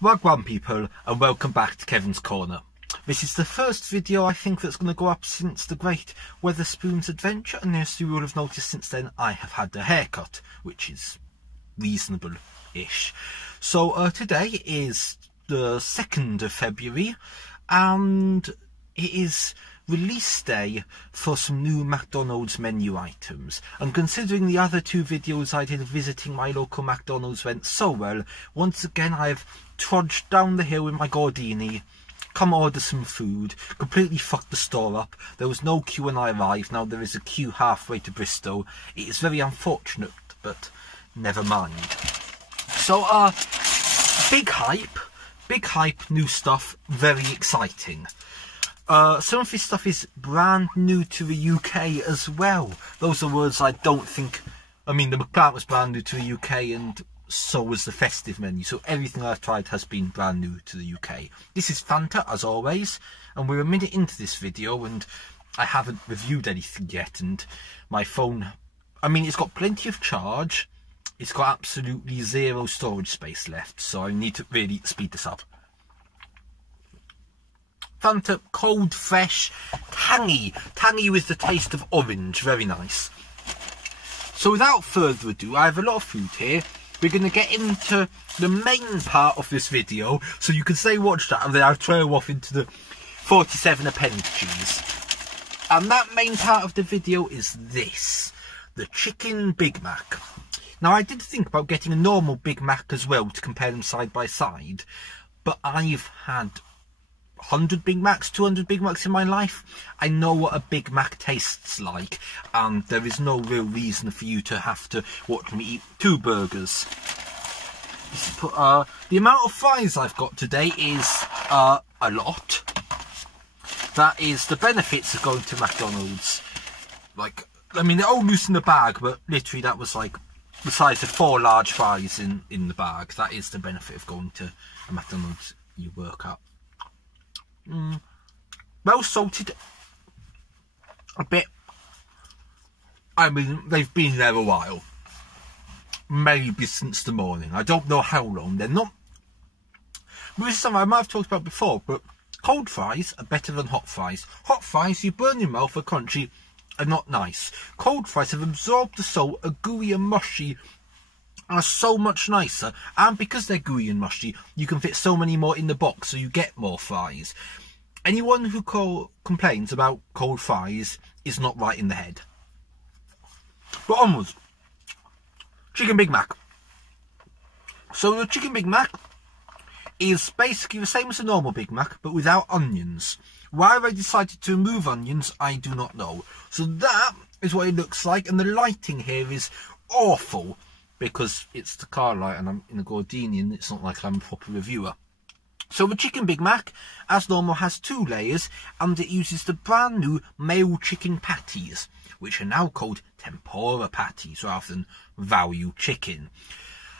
Wagwan people, and welcome back to Kevin's Corner. This is the first video I think that's going to go up since the great Weatherspoon's adventure, and as you will have noticed since then, I have had a haircut, which is reasonable-ish. So today is the 2nd of February, and it is release day for some new McDonald's menu items, and considering the other two videos I did visiting my local McDonald's went so well, once again I've trudged down the hill in my Gordini, come order some food, completely fucked the store up. There was no queue when I arrived, now there is a queue halfway to Bristol. It is very unfortunate, but never mind. So big hype, new stuff, very exciting. Some of this stuff is brand new to the UK as well. Those are words I don't think... I mean, the McDonald's was brand new to the UK, and so was the festive menu. So everything I've tried has been brand new to the UK. This is Fanta, as always, and we're a minute into this video, and I haven't reviewed anything yet, and my phone... I mean, it's got plenty of charge. It's got absolutely zero storage space left, so I need to really speed this up. Fanta, cold, fresh, tangy with the taste of orange, very nice. So without further ado, I have a lot of food here. We're going to get into the main part of this video, so you can say watch that and then I'll trail off into the 47 appendages. And that main part of the video is this, the Chicken Big Mac. Now I did think about getting a normal Big Mac as well to compare them side by side, but I've had 100 Big Macs, 200 Big Macs in my life. I know what a Big Mac tastes like, and there is no real reason for you to have to watch me eat 2 burgers. The amount of fries I've got today is a lot. That is the benefits of going to McDonald's. Like, I mean, they're all loose in the bag, but literally that was like the size of 4 large fries in the bag. That is the benefit of going to a McDonald's you work at. Well salted a bit. I mean, they've been there a while, maybe since the morning. I don't know how long. They're not, this is something I might have talked about before, but cold fries are better than hot fries. Hot fries, you burn your mouth, are crunchy, are not nice. Cold fries have absorbed the salt, are gooey and mushy, are so much nicer, and because they're gooey and mushy, you can fit so many more in the box, so you get more fries. Anyone who complains about cold fries is not right in the head. But onwards, Chicken Big Mac. So the Chicken Big Mac is basically the same as a normal Big Mac, but without onions. Why they decided to remove onions, I do not know. So that is what it looks like, and the lighting here is awful, because it's the car light and I'm in a Gordini and it's not like I'm a proper reviewer. So the Chicken Big Mac, as normal, has 2 layers, and it uses the brand new male chicken patties, which are now called tempura patties rather than value chicken.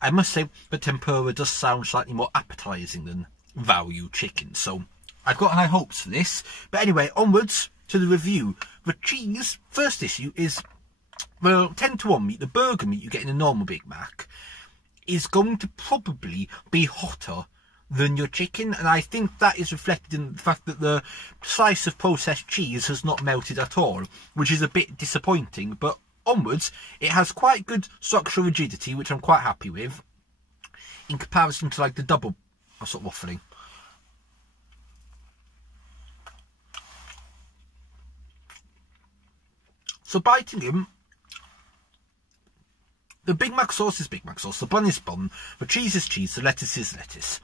I must say the tempura does sound slightly more appetising than value chicken, so I've got high hopes for this. But anyway, onwards to the review. The cheese, first issue, is, well, 10-to-1 meat, the burger meat you get in a normal Big Mac, is going to probably be hotter than your chicken, and I think that is reflected in the fact that the slice of processed cheese has not melted at all, which is a bit disappointing. But onwards, it has quite good structural rigidity, which I'm quite happy with, in comparison to like the double... I'm sort of waffling. So biting in, the Big Mac sauce is Big Mac sauce, the bun is bun, the cheese is cheese, the lettuce is lettuce.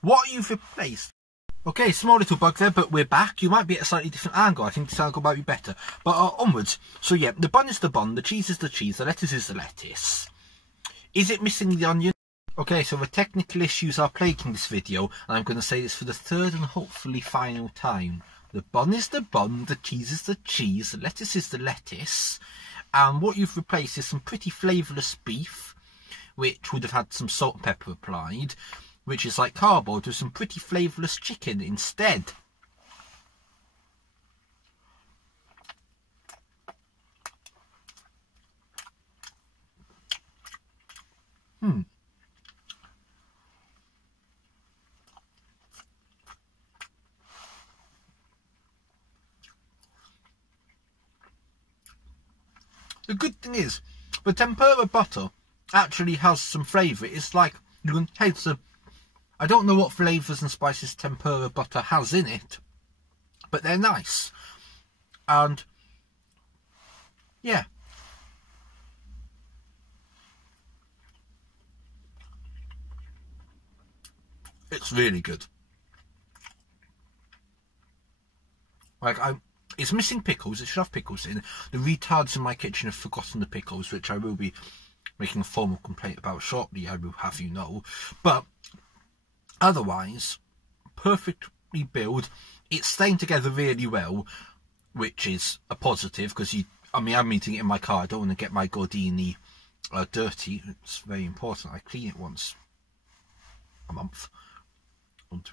What you've replaced... Okay, small little bug there, but we're back. You might be at a slightly different angle. I think this angle might be better. But onwards. So yeah, the bun is the bun, the cheese is the cheese, the lettuce is the lettuce. Is it missing the onion? Okay, so the technical issues are plaguing this video, and I'm going to say this for the 3rd and hopefully final time. The bun is the bun, the cheese is the cheese, the lettuce is the lettuce, and what you've replaced is some pretty flavourless beef, which would have had some salt and pepper applied, which is like cardboard, with some pretty flavourless chicken instead. the good thing is, the tempura butter actually has some flavour. It's like, you can taste the... I don't know what flavours and spices tempura butter has in it, but they're nice. And, yeah. It's really good. Like, it's missing pickles. It should have pickles in. The retards in my kitchen have forgotten the pickles, which I will be making a formal complaint about shortly, I will have you know. But otherwise, perfectly built. It's staying together really well, which is a positive, because I'm eating it in my car. I don't want to get my gordini dirty. It's very important. I clean it once a month. And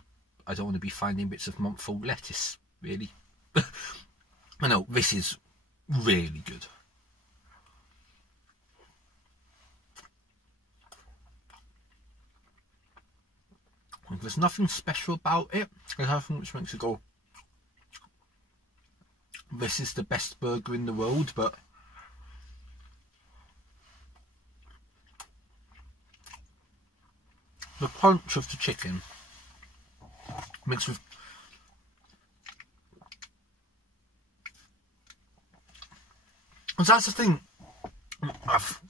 I don't want to be finding bits of month-old lettuce, really. I know, this is really good. There's nothing special about it. There's nothing which makes it go, this is the best burger in the world, but the crunch of the chicken mixed with and that's the thing. I've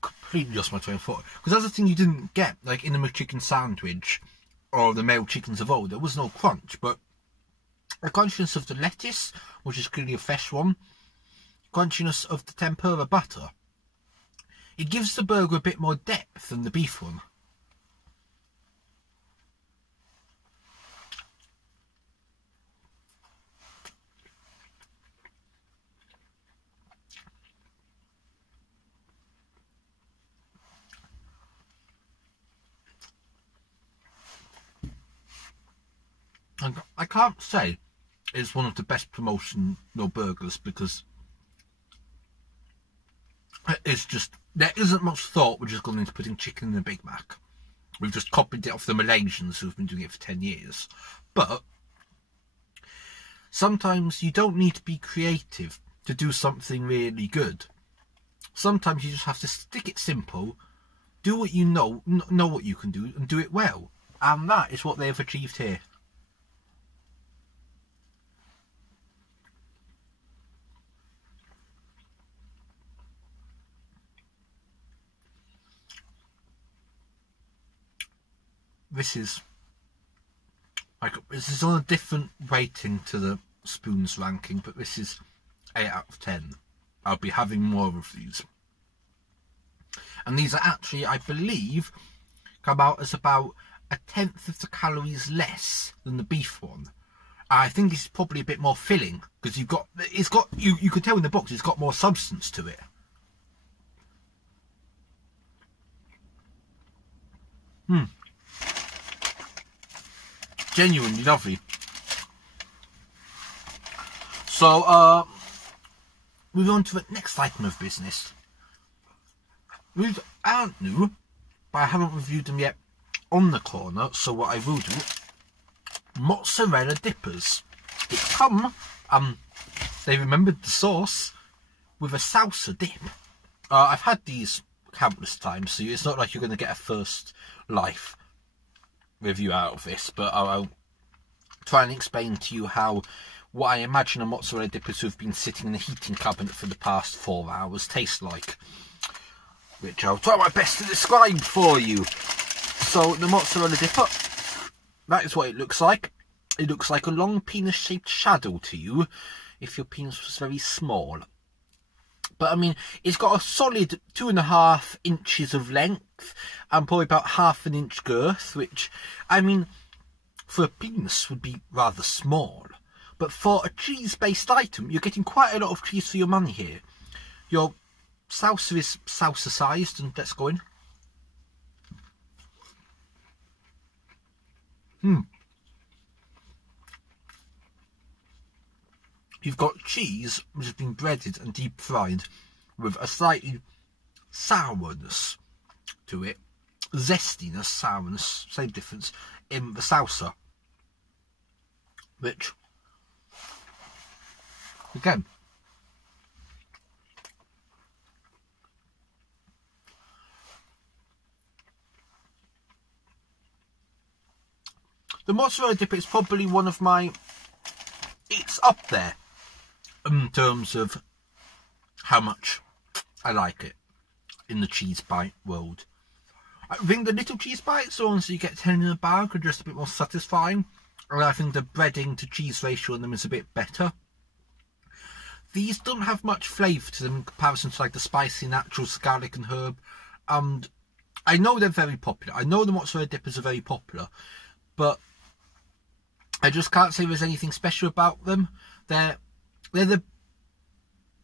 completely lost my train of thought, because that's the thing you didn't get, like in the McChicken sandwich or the male chickens of old. There was no crunch, but the crunchiness of the lettuce, which is clearly a fresh one, crunchiness of the tempura butter, it gives the burger a bit more depth than the beef one. And I can't say it's one of the best promotional burgers, because it's just, there isn't much thought which has gone into putting chicken in a Big Mac. We've just copied it off the Malaysians who've been doing it for 10 years. But sometimes you don't need to be creative to do something really good. Sometimes you just have to stick it simple, do what you know what you can do, and do it well. And that is what they have achieved here. This is on a different rating to the Spoons ranking, but this is 8 out of 10. I'll be having more of these. And these are actually, I believe, come out as about 1/10 of the calories less than the beef one. I think it's probably a bit more filling, because you can tell in the box it's got more substance to it. Genuinely lovely. So, moving on to the next item of business. These aren't new, but I haven't reviewed them yet on the corner, so what I will do, mozzarella dippers. They come, they remembered the sauce, with a salsa dip. I've had these countless times, so it's not like you're going to get a first life review out of this, but I'll try and explain to you how what I imagine a mozzarella dippers who have been sitting in a heating cabinet for the past 4 hours taste like, which I'll try my best to describe for you. So the mozzarella dipper, that is what it looks like. It looks like a long penis-shaped shadow to you if your penis was very small. But I mean, it's got a solid 2.5 inches of length and probably about 1/2 inch girth, which, I mean, for a penis would be rather small. But for a cheese-based item, you're getting quite a lot of cheese for your money here. Your salsa is salsa-sized, and let's go in. You've got cheese which has been breaded and deep fried with a slightly sourness to it. Zestiness, sourness, same difference in the salsa. Which, again, the mozzarella dip is probably one of my... It's up there in terms of how much I like it in the cheese bite world. I think the little cheese bites, the ones you get 10 in a bag, are just a bit more satisfying. And I think the breading to cheese ratio on them is a bit better. These don't have much flavour to them in comparison to like the spicy naturals, garlic and herb. And I know they're very popular. I know the mozzarella dippers are very popular. But I just can't say there's anything special about them. They're the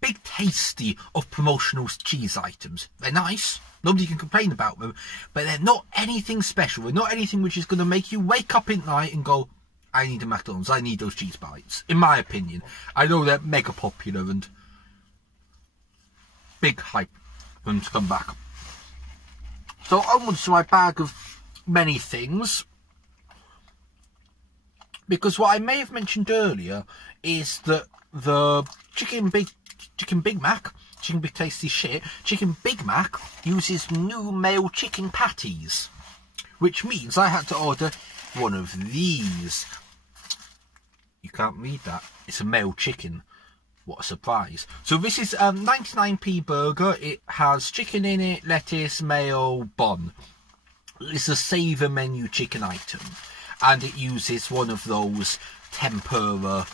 big tasty of promotional cheese items. They're nice. Nobody can complain about them. But they're not anything special. They're not anything which is going to make you wake up at night and go, I need a McDonald's. I need those cheese bites. In my opinion. I know they're mega popular and big hype for them to come back. So onwards to my bag of many things. Because what I may have mentioned earlier is that the Chicken Big Tasty shit, Chicken Big Mac uses new male chicken patties. Which means I had to order one of these. You can't read that. It's a male chicken. What a surprise. So this is 99p burger. It has chicken in it, lettuce, mayo, bun. It's a saver menu chicken item. And it uses one of those tempura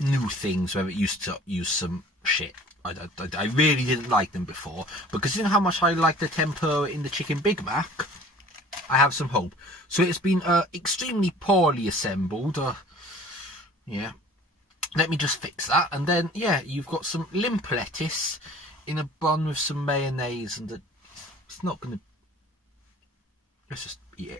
new things where it used to use some shit. I really didn't like them before. But considering how much I like the tempura in the Chicken Big Mac, I have some hope. So it's been extremely poorly assembled. Yeah. Let me just fix that. And then, yeah, you've got some limp lettuce in a bun with some mayonnaise. And it's not going to... Let's just... Yeah.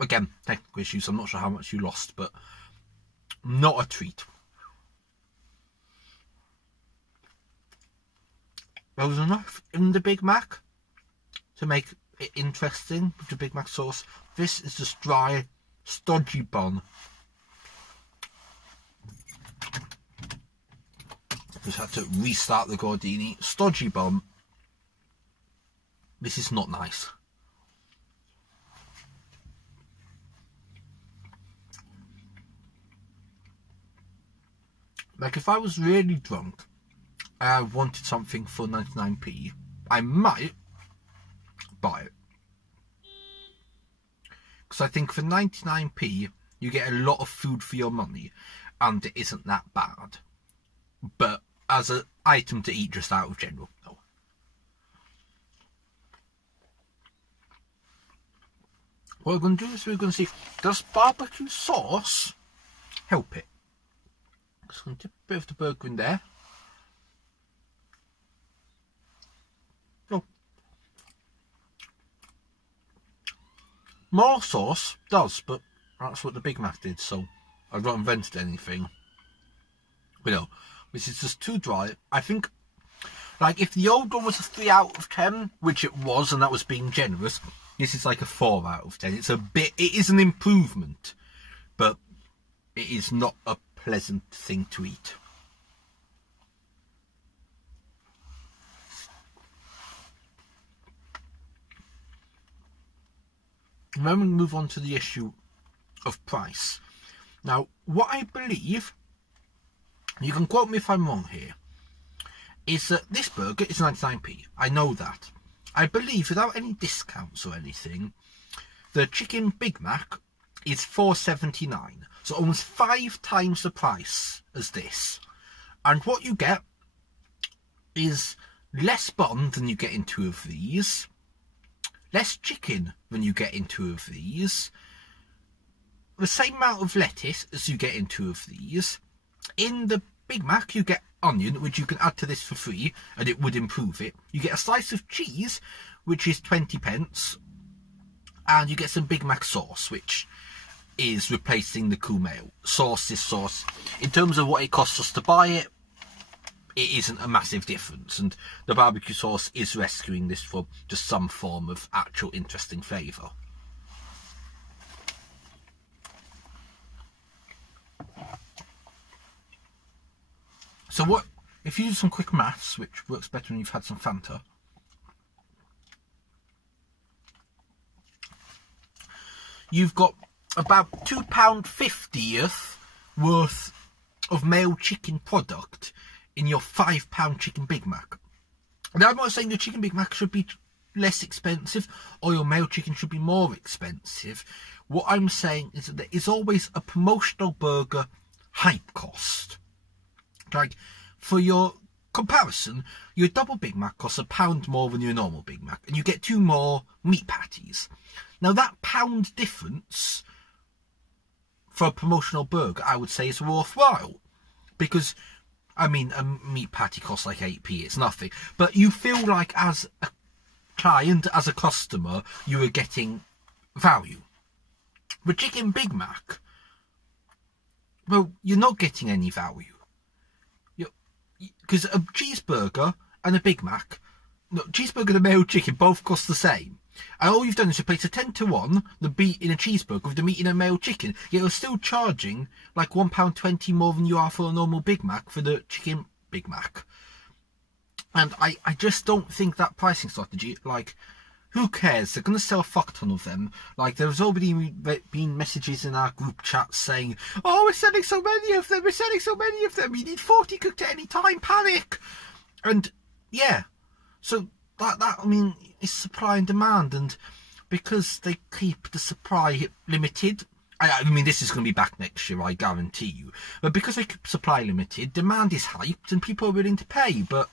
Again, technical issues. I'm not sure how much you lost, but not a treat. There was enough in the Big Mac to make it interesting with the Big Mac sauce. This is just dry, stodgy bun. Just had to restart the Gordini. Stodgy bun. This is not nice. Like, if I was really drunk and I wanted something for 99p, I might buy it. Because I think for 99p, you get a lot of food for your money, and it isn't that bad. But as an item to eat just out of general, no. What we're going to do is we're going to see, does barbecue sauce help it? Just going to dip a bit of the burger in there. Oh. More sauce does, but that's what the Big Mac did, so I've not invented anything. But no, this is just too dry. I think, like, if the old one was a 3 out of 10, which it was, and that was being generous, this is like a 4 out of 10. It's a bit, it is an improvement, but it is not a pleasant thing to eat. And then we move on to the issue of price. Now, what I believe, you can quote me if I'm wrong here, is that this burger is 99p. I know that. I believe, without any discounts or anything, the Chicken Big Mac is $4.79. So almost 5 times the price as this. And what you get is less bun than you get in 2 of these. Less chicken than you get in 2 of these. The same amount of lettuce as you get in 2 of these. In the Big Mac you get onion, which you can add to this for free, and it would improve it. You get a slice of cheese, which is 20p. And you get some Big Mac sauce, which is replacing the cool mayo. Sauce is sauce. In terms of what it costs us to buy it, it isn't a massive difference, and the barbecue sauce is rescuing this for just some form of actual interesting flavour. So what, if you do some quick maths, which works better when you've had some Fanta, you've got about £2.50 worth of male chicken product in your £5 chicken Big Mac. Now, I'm not saying the chicken Big Mac should be less expensive or your male chicken should be more expensive. What I'm saying is that there is always a promotional burger hype cost. Like, for your comparison, your double Big Mac costs £1 more than your normal Big Mac, and you get 2 more meat patties. Now, that £1 difference for a promotional burger, I would say, is worthwhile. Because, I mean, a meat patty costs like 8p, it's nothing. But you feel like, as a client, as a customer, you are getting value. With chicken Big Mac, well, you're not getting any value. Because a cheeseburger and a Big Mac, no, cheeseburger and a male chicken both cost the same. And all you've done is replace a 10-to-1, the meat in a cheeseburger, with the meat in a male chicken. Yet you're still charging like £1.20 more than you are for a normal Big Mac for the chicken Big Mac. And I just don't think that pricing strategy, like, who cares? They're going to sell a fuck ton of them. Like, there's already been messages in our group chat saying, oh, we're selling so many of them, we're selling so many of them, we need 40 cooked at any time, panic! And, yeah, so that I mean, it's supply and demand, and because they keep the supply limited, I mean, this is going to be back next year, I guarantee you, but because they keep supply limited, demand is hyped, and people are willing to pay, but,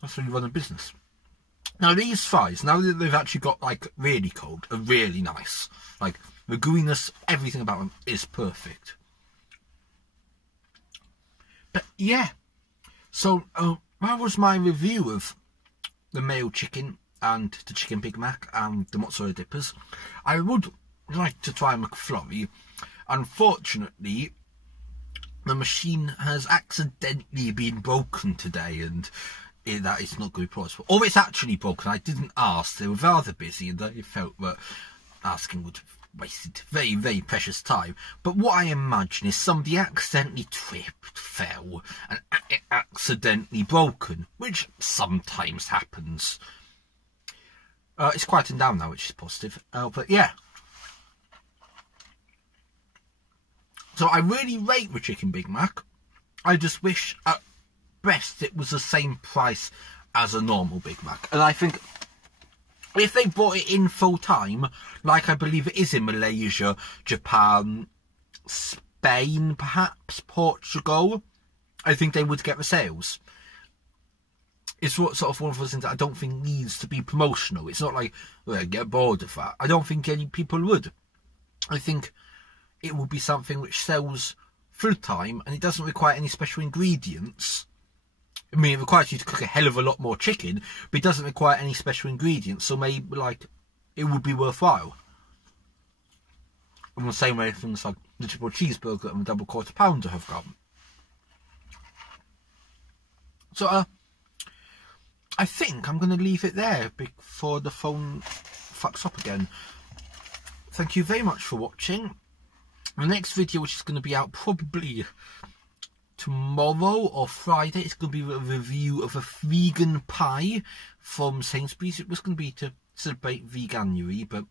that's how you run a business. Now, these fries, now that they've actually got, like, really cold, are really nice. Like, the gooiness, everything about them is perfect. But, yeah. So, that was my review of the male chicken and the chicken Big Mac and the mozzarella dippers. I would like to try a McFlurry. Unfortunately, the machine has accidentally been broken today, and that it's not going to be possible. Or it's actually broken. I didn't ask. They were rather busy, and I felt that asking would have wasted very, very precious time. But what I imagine is somebody accidentally tripped, fell, and accidentally broken, which sometimes happens. It's quieting down now, which is positive. But yeah. So I really rate the chicken Big Mac. I just wish at best it was the same price as a normal Big Mac. And I think if they brought it in full time, like I believe it is in Malaysia, Japan, Spain, perhaps Portugal, I think they would get the sales. It's what sort of one of those things that I don't think needs to be promotional. It's not like, well, get bored of that. I don't think any people would. I think it will be something which sells full time, and it doesn't require any special ingredients. I mean, it requires you to cook a hell of a lot more chicken, but it doesn't require any special ingredients, so maybe, like, it would be worthwhile. In the same way things like the triple cheeseburger and the double quarter pounder have got. So, I think I'm going to leave it there before the phone fucks up again. Thank you very much for watching. The next video, which is going to be out probably tomorrow or Friday, it's going to be a review of a vegan pie from Sainsbury's. It was going to be to celebrate Veganuary, but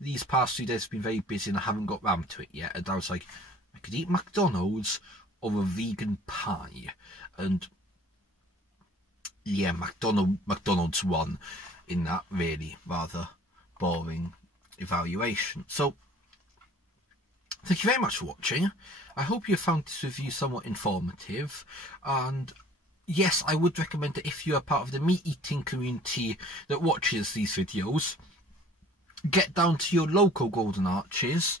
these past 2 days have been very busy and I haven't got round to it yet. And I was like, I could eat McDonald's or a vegan pie. And yeah, McDonald's won in that really rather boring evaluation. So, thank you very much for watching. I hope you found this review somewhat informative, and yes, I would recommend that if you are part of the meat eating community that watches these videos, get down to your local Golden Arches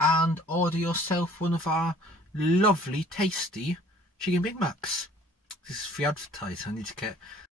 and order yourself one of our lovely tasty chicken Big Macs. This is free advertising. I need to get